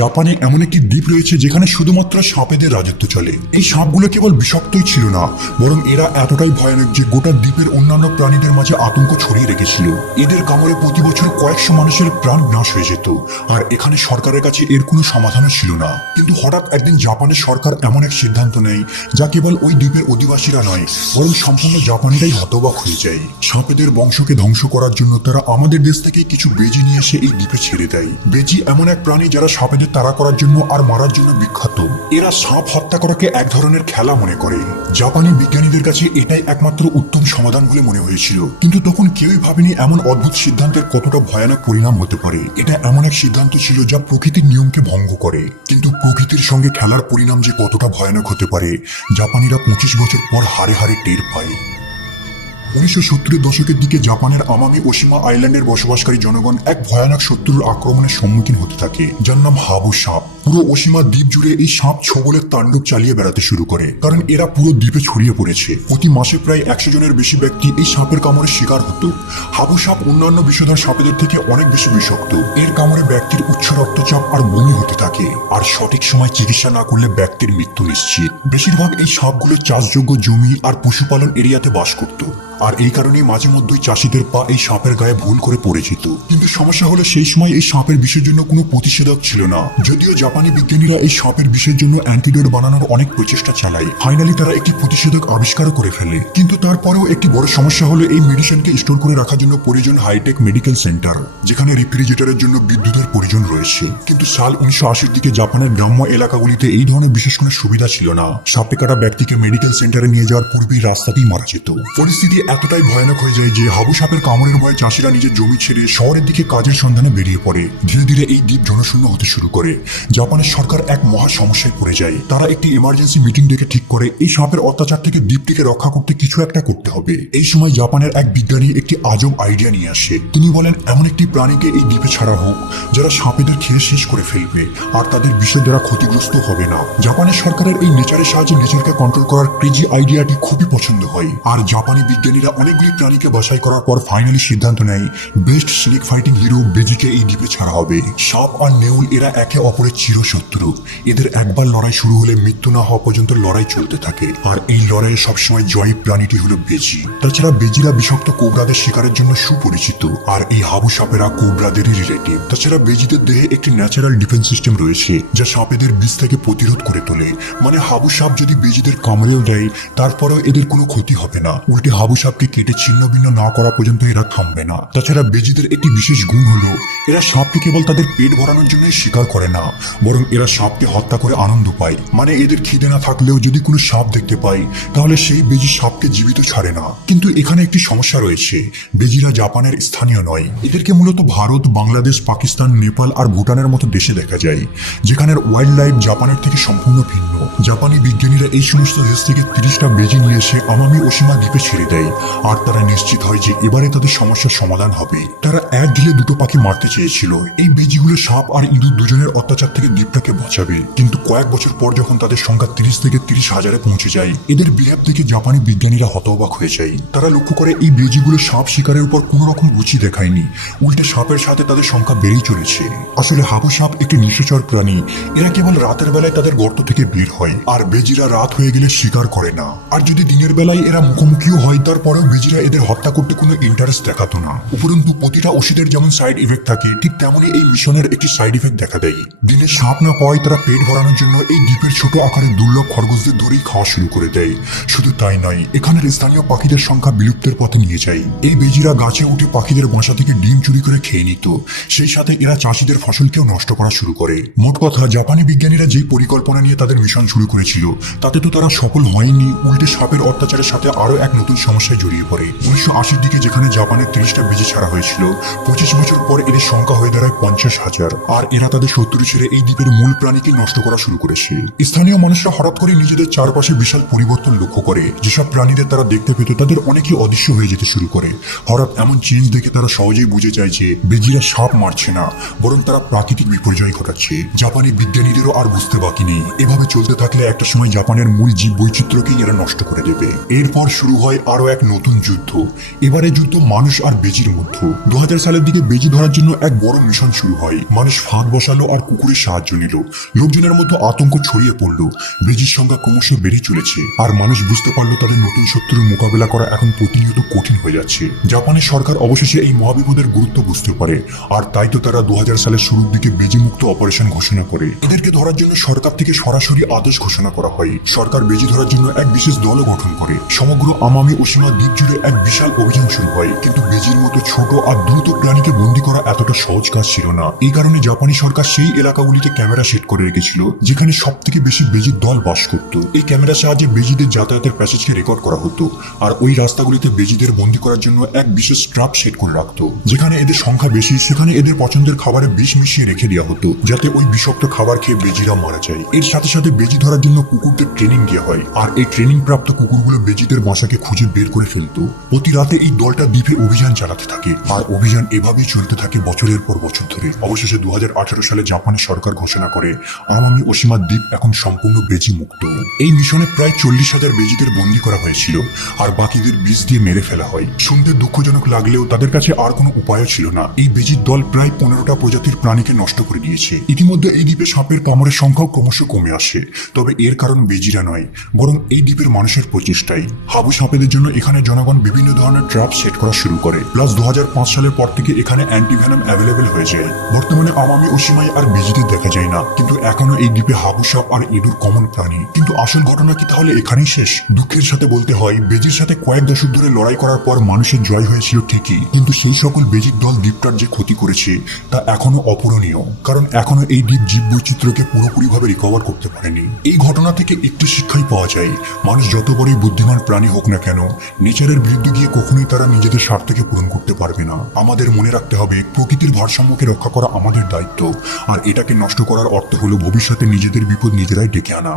জাপানে এমন একটি দ্বীপ রয়েছে যেখানে শুধুমাত্র সাপেদের রাজত্ব চলে। এই সাপগুলো কেবল বিষাক্তই ছিল না, বরং এরা এতটাই ভয়ানক যে গোটা দ্বীপের অন্যান্য প্রাণীদের মাঝে আতঙ্ক ছড়িয়ে রেখেছিল। এদের কামড়ে প্রতি বছর কয়েকশো মানুষের প্রাণ নাশ হয়ে যেত, আর এখানে সরকারের কাছে এর কোনো সমাধানও ছিল না। কিন্তু হঠাৎ একদিন জাপানের সরকার এমন এক সিদ্ধান্ত নেয়, যা কেবল ওই দ্বীপের অধিবাসীরা নয়, বরং সম্পূর্ণ জাপানিরাই হতবাক হয়ে যায়। সাপেদের বংশকে ধ্বংস করার জন্য তারা আমাদের দেশ থেকে কিছু বেজি নিয়ে এসে এই দ্বীপে ছেড়ে দেয়। বেজি এমন এক প্রাণী যারা সাপেদের তাড়া করার জন্য আর মারার জন্য বিখ্যাত। এরা সাপ হত্যা করাকে এক ধরনের খেলা মনে করে। জাপানি বিজ্ঞানীদের কাছে এটাই একমাত্র উত্তম সমাধান বলে মনে হয়েছিল। কিন্তু তখন কেউই ভাবেনি এমন অদ্ভুত সিদ্ধান্তের কতটা ভয়ানক পরিণাম হতে পারে। এটা এমন এক সিদ্ধান্ত ছিল যা প্রকৃতির নিয়মকে ভঙ্গ করে। কিন্তু প্রকৃতির সঙ্গে খেলার পরিণাম যে কতটা ভয়ানক হতে পারে, জাপানিরা পঁচিশ বছর পর হারে হারে টের পায়। উনিশশো সত্তরের দশকের দিকে জাপানের আমামি ওশিমা আইল্যান্ডের বসবাসকারী জনগণ এক ভয়ানক শত্রুর আক্রমণের সম্মুখীন হতে থাকে, যার নাম হাবু সাপ। পুরো ওশিমা দ্বীপ জুড়ে এই সাপ ছবলের তাণ্ডব চালিয়ে বেড়াতে শুরু করে, কারণ এরা পুরো দ্বীপে ছড়িয়ে পড়েছে। প্রতি মাসে প্রায় একশো জনের বেশি ব্যক্তি এই সাপের কামড়ের শিকার হতো। হাবু সাপ অন্যান্য বিষধর সাপেদের থেকে অনেক বেশি বিষাক্ত। এর কামড়ে ব্যক্তির উচ্চ রক্তচাপ আর বমি হতে থাকে। আর সঠিক সময় চিকিৎসা না করলে ব্যক্তির মৃত্যু নিশ্চিত। বেশিরভাগ এই সাপগুলো চাষযোগ্য জমি আর পশুপালন এরিয়াতে বাস করত। আর এই কারণেই মাঝে মধ্যেই চাষিদের পা এই সাপের গায়ে ভুল করে পড়ে কিন্তু সমস্যা হলো সেই সময় এই সাপের বিষের জন্য কোনো প্রতিষেধক ছিল না। যদিও জাপানি বিজ্ঞানীরা এই সাপের বিষের জন্য অ্যান্টিডোট বানানোর অনেক প্রচেষ্টা চালায়। ফাইনালি তারা একটি প্রতিষেধক আবিষ্কারও করে ফেলে। কিন্তু তারপরেও একটি বড় সমস্যা হলো এই মেডিসিনকে স্টোর করে রাখার জন্য প্রয়োজন হাইটেক মেডিকেল সেন্টার, যেখানে রেফ্রিজারেটরের জন্য বিদ্যুতের প্রয়োজন রয়েছে। কিন্তু সাল উনিশশো আশির দিকে জাপানের গ্রাম্য এলাকাগুলিতে এই ধরনের বিশেষ কোনো সুবিধা ছিল না। সাপে কাটা ব্যক্তিকে মেডিকেল সেন্টারে নিয়ে যাওয়ার পূর্বেই রাস্তাতেই মারা যেত। পরিস্থিতি এতটাই ভয়ানক হয়ে যায় যে হাবু সাপের কামড়ের ভয়ে চাষিরা নিজের জমি ছেড়ে শহরের দিকে কাজের সন্ধানে বেরিয়ে পড়ে। ধীরে ধীরে এই দ্বীপ জনশূন্য হতে শুরু করে। জাপানের সরকার এক মহা সমস্যায় পড়ে যায়। তারা একটি ইমার্জেন্সি মিটিং ডেকে ঠিক করে, এই সাপের অত্যাচার থেকে দ্বীপটিকে রক্ষা করতে কিছু একটা করতে হবে। এই সময় জাপানের এক বিজ্ঞানী একটি আজব আইডিয়া নিয়ে আসে। তিনি বলেন, এমন একটি প্রাণীকে এই দ্বীপে ছাড়া হোক, যারা সাপেদের খেয়ে শেষ করে ফেলবে। আর তাদের বিষের দ্বারা ক্ষতিগ্রস্ত হবে না। জাপানের সরকারের এই নেচারের সাহায্যে নেচারকে কন্ট্রোল করার ক্রেজি আইডিয়াটি খুবই পছন্দ হয়। আর জাপানি বিজ্ঞানীরা অনেকগুলি প্রাণীকে বাছাই করার পর ফাইনালি সিদ্ধান্ত নেয় বেস্ট স্নেক ফাইটিং হিরো বেজিকে এই দ্বীপে ছাড়া হবে। সাপ আর নেউল এরা একে অপরের চিরশত্রু। এদের একবার লড়াই শুরু হলে মৃত্যু না হওয়া পর্যন্ত লড়াই চলতে থাকে। আর এই লড়াইয়ে সবসময় জয়ী প্রাণীটি হলো বেজি। তাছাড়া বেজিরা বিষাক্ত কোবরাদের শিকারের জন্য সুপরিচিত। আর এই হাবু সাপেরা কোবরাদেরই রিলেটিভ তাছাড়া বেজিদের দেহে একটি ন্যাচারাল ডিফেন্স সিস্টেম রয়েছে, যা সাপেদের বিষ থেকে প্রতিরোধ করে তোলে। মানে হাবু সাপ যদি বেজিদের কামড়েও দেয়, তারপরেও এদের কোনো ক্ষতি হবে না। উল্টে হাবু সাপকে কেটে ছিন্ন ভিন্ন না করা পর্যন্ত এরা থামবে না। তাছাড়া বেজিদের একটি বিশেষ গুণ হলো, এরা সাপকে কেবল তাদের পেট ভরানোর জন্যই শিকার করে না, বরং এরা সাপকে হত্যা করে আনন্দ পায়। মানে এদের খিদে না থাকলেও যদি কোনো সাপ দেখতে পায়, তাহলে সেই বেজি সাপকে জীবিত ছাড়ে না। কিন্তু এখানে একটি সমস্যা রয়েছে, বেজিরা জাপানের স্থানীয় নয়। এদেরকে মূলত ভারত, বাংলাদেশ, পাকিস্তান নেপাল আর ভুটানের মতো দেশে দেখা যায়, যেখানের ওয়াইল্ড লাইফ জাপানের থেকে সম্পূর্ণ ভিন্ন। জাপানি বিজ্ঞানীরা এই সমস্ত দেশ থেকে তিরিশটা বেজি নিয়ে এসে আমামি ওসীমা দ্বীপে ছেড়ে দেয়, আর তারা নিশ্চিত হয় যে এবারে তাদের সমস্যার সমাধান হবে। তারা এক ঢিলে দুটো পাখি মারতে চেয়েছিল। এই বেজিগুলো সাপ আর ইঁদুর দুজনের অত্যাচার থেকে দ্বীপটাকে বাঁচাবে। কিন্তু কয়েক বছর পর যখন তাদের সংখ্যা তিরিশ থেকে তিরিশ হাজারে পৌঁছে যায়, এদের বিহেভ থেকে জাপানি বিজ্ঞানীরা হতবাক হয়ে যায়। তারা লক্ষ্য করে এই বেজিগুলো সাপ শিকারের উপর কোনো রকম রুচি দেখায়নি। উল্টে সাপের সাথে তাদের সংখ্যা বেড়েই চলেছে। আসলে হাবু সাপ একটি নিশাচর প্রাণী। এরা কেবল রাতের বেলায় তাদের গর্ত থেকে বের হয়, আর বেজিরা রাত হয়ে গেলে শিকার করে না। আর যদি দিনের বেলায় এরা মুখোমুখিও হয়, তারপরেও বেজিরা এদের হত্যা করতে কোনো ইন্টারেস্ট দেখাতো না। উপরন্তু প্রতিটা ওষুধের যেমন সাইড ইফেক্ট থাকে, ঠিক তেমনই এই মিশনের একটি সাইড ইফেক্ট দেখা দেয়। দিনে সাপ না পাওয়ায় তারা পেট ভরানোর জন্য এই দ্বীপের ছোট আকারের দুর্লভ খরগোশদের ধরেই খাওয়া শুরু করে দেয়। শুধু তাই নয়, এখানের স্থানীয় পাখিদের সংখ্যা বিলুপ্তের পথে নিয়ে যায়। এই বেজিরা গাছে উঠে পাখিদের বাসা থেকে ডিম চুরি করে খেয়ে নিত। সেই সাথে এরা চাষিদের ফসলকেও নষ্ট করা শুরু করে। মোট কথা, জাপানি বিজ্ঞানীরা যে পরিকল্পনা নিয়ে তাদের মিশন শুরু করেছিল, তাতে তো তারা সফল হয়নি, উল্টে সাপের অত্যাচারের সাথে আরও এক নতুন সমস্যায় জড়িয়ে পড়ে। উনিশশো আশির দিকে যেখানে জাপানের তিরিশটা বেজি ছাড়া হয়েছিল, পঁচিশ বছর পর এদের সংখ্যা হয়ে দাঁড়ায় পঞ্চাশ হাজার। আর এরা তাদের শত্রু ছেড়ে এই দ্বীপের মূল প্রাণীকে নষ্ট করা শুরু করেছে। স্থানীয় মানুষরা হঠাৎ করে নিজেদের চারপাশে বিশাল পরিবর্তন লক্ষ্য করে। যেসব প্রাণীদের তারা দেখতে পেত, তাদের অনেকেই অদৃশ্য হয়ে যেতে শুরু করে। হঠাৎ এমন চেঞ্জ দেখে তারা সহজেই বুঝে যে বেজিরা সাপ মারছে না। বরং তারা প্রাকৃতিক বিপর্যয় ঘটাচ্ছে। জাপানি বিজ্ঞানীদেরও আর বুঝতে বাকি নেই। এভাবে চলতে থাকলে একটা সময় জাপানের মূল জীব বৈচিত্র্যকেই এরা নষ্ট করে দেবে। এরপর শুরু হয় আরও এক নতুন যুদ্ধ। এবারে যুদ্ধ মানুষ আর বেজির মধ্যে। দু সালের দিকে বেজি ধরার জন্য এক বড় মিশন শুরু হয়। মানুষ ফাঁদ বসালো আর কুকুরের সাহায্য নিল। লোকজনের মধ্যে আতঙ্ক ছড়িয়ে পড়ল। বেজির সংখ্যা ক্রমশ বেড়ে চলেছে। আর মানুষ বুঝতে পারল তাদের নতুন শত্রুর মোকাবেলা করা এখন প্রতিনিয়ত কঠিন হয়ে যাচ্ছে। জাপানের সরকার অবশেষে এই মহাবিপদের গুরুত্ব বুঝতে পারে। আর তাই তো তারা দু সালের শুরুর দিকে বেজি মুক্ত অপারেশন ঘোষণা করে। এদেরকে ধরার জন্য সরকার থেকে সরাসরি আদেশ ঘোষণা করা হয়। সরকার বেজি ধরার জন্য এক বিশেষ দলও গঠন করে। সমগ্র আমামি ও সীমা দ্বীপ জুড়ে এক বিশাল অভিযান শুরু হয়। কিন্তু বেজির মতো ছোট আর দ্রুত প্রাণীকে বন্দী করা এতটা সহজ কাজ ছিল না। এই কারণে জাপানি সরকার সেই এলাকাগুলিতে ক্যামেরা সেট করে রেখেছিল, যেখানে সব থেকে বেশি বেজির দল বাস করত। এই ক্যামেরার সাহায্যে বেজিদের যাতায়াতের প্যাসেজকে রেকর্ড করা হতো আর ওই রাস্তাগুলিতে বেজিদের বন্দী করার জন্য এক বিশেষ ট্রাপ সেট করে রাখতো, যেখানে এদের সংখ্যা বেশি, সেখানে এদের পছন্দের খাবারে বিষ মিশিয়ে রেখে দেওয়া হতো, যাতে ওই বিষাক্ত খাবার খেয়ে বেজিরা মারা যায়। এর সাথে সাথে বেজি ধরার জন্য কুকুরদের ট্রেনিং দেওয়া হয়, আর এই ট্রেনিং প্রাপ্ত কুকুরগুলো বেজিদের বাসাকে খুঁজে বের করে ফেলতো। প্রতি রাতে এই দলটা দ্বীপে অভিযান চালাতে থাকে, আর অভিযান এভাবেই চলতে থাকে বছরের পর বছর ধরে। অবশেষে দু হাজার আঠারো সালে জাপানের সরকার ঘোষণা করে আমামি ওসীমা দ্বীপ এখন সম্পূর্ণ বেজি মুক্ত। এই মিশনে প্রায় চল্লিশ হাজার বেজিদের বন্দী করা হয়েছিল, আর বাকিদের বিষ দিয়ে মেরে ফেলা হয়। শুনতে দুঃখজনক লাগলেও তাদের কাছে আর কোনো উপায়ও ছিল না। এই বেজির দল প্রায় পনেরোটা প্রজাতির প্রাণীকে নষ্ট করে দিয়েছে। ইতিমধ্যে এই দ্বীপে সাপের কামড়ের সংখ্যাও ক্রমশ কমে আসে। তবে এর কারণ বেজিরা নয়, বরং এই দ্বীপের মানুষের প্রচেষ্টাই। হাবু সাপেদের জন্য এখানে জনগণ বিভিন্ন ধরনের ট্র্যাপ সেট করা শুরু করে। প্লাস দু হাজার পাঁচ সালের পর থেকে এখানে অ্যান্টিভেনাম অ্যাভেলেবেল হয়ে যায়। বর্তমানে আমামি ও সীমায় আর বেজিদের দেখা যায় না। কিন্তু এখনও এই দ্বীপে হাবু সাপ আর ইঁদুর কমন প্রাণী। কিন্তু আসল ঘটনা কি তাহলে এখানেই শেষ? দুঃখের সাথে বলতে হয়, বেজির সাথে কয়েক দশক ধরে লড়াই করার পর মানুষের জয় হয়েছিল ঠিকই। কিন্তু সেই সকল বেজির দল দ্বীপটার যে ক্ষতি করেছে, তা এখনও অপূরণীয়, কারণ এখনও এই দ্বীপ জীব বৈচিত্র্যকে পুরোপুরিভাবে রিকভার করতে পারেনি। এই ঘটনা থেকে একটি শিক্ষাই পাওয়া যায়, মানুষ যত বড়ই বুদ্ধিমান প্রাণী হোক না কেন, নেচারের বিরুদ্ধে গিয়ে কখনোই তারা নিজেদের স্বার্থকে পূরণ করতে পারবে না। আমাদের মনে রাখতে হবে, প্রকৃতির ভারসাম্যকে রক্ষা করা আমাদের দায়িত্ব, আর এটাকে নষ্ট করার অর্থ হলো ভবিষ্যতে নিজেদের বিপদ নিজেরাই ডেকে আনা।